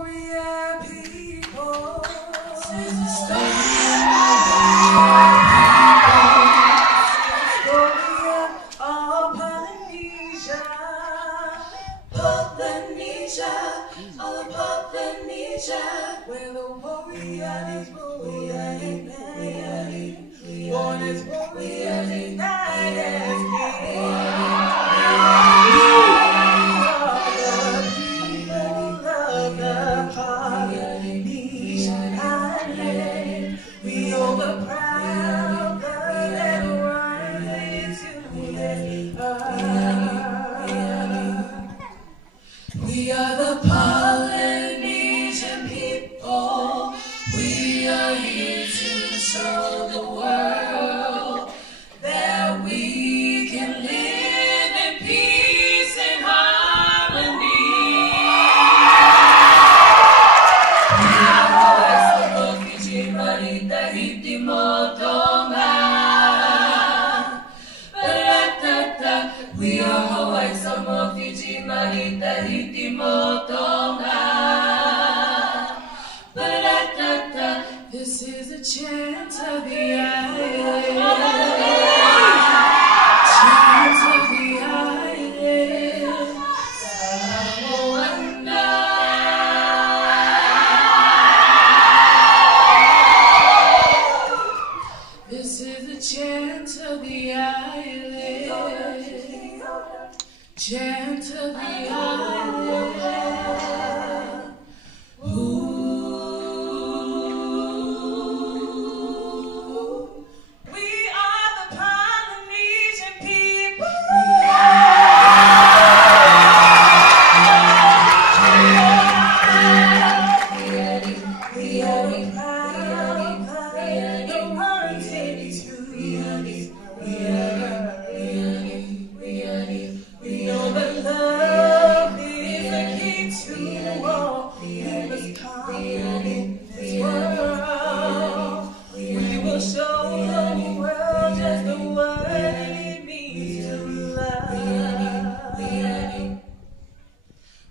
Where the warriors born as warriors, united as people of the Polynesian island. We are the proud blood that runs into this earth. We are the Polynesian people. We are here to show the world that we can live in peace and harmony. We are Hawaii, Samoa, Fiji, Maori, Tahiti, Mo, Tonga. This is a chant of the island. Chant of the island. Samoana. This is a chant of the island. Chant of the island.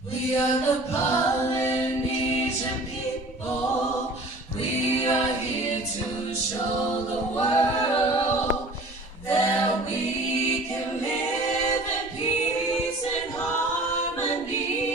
We are the Polynesian people. We are here to show the world that we can live in peace and harmony.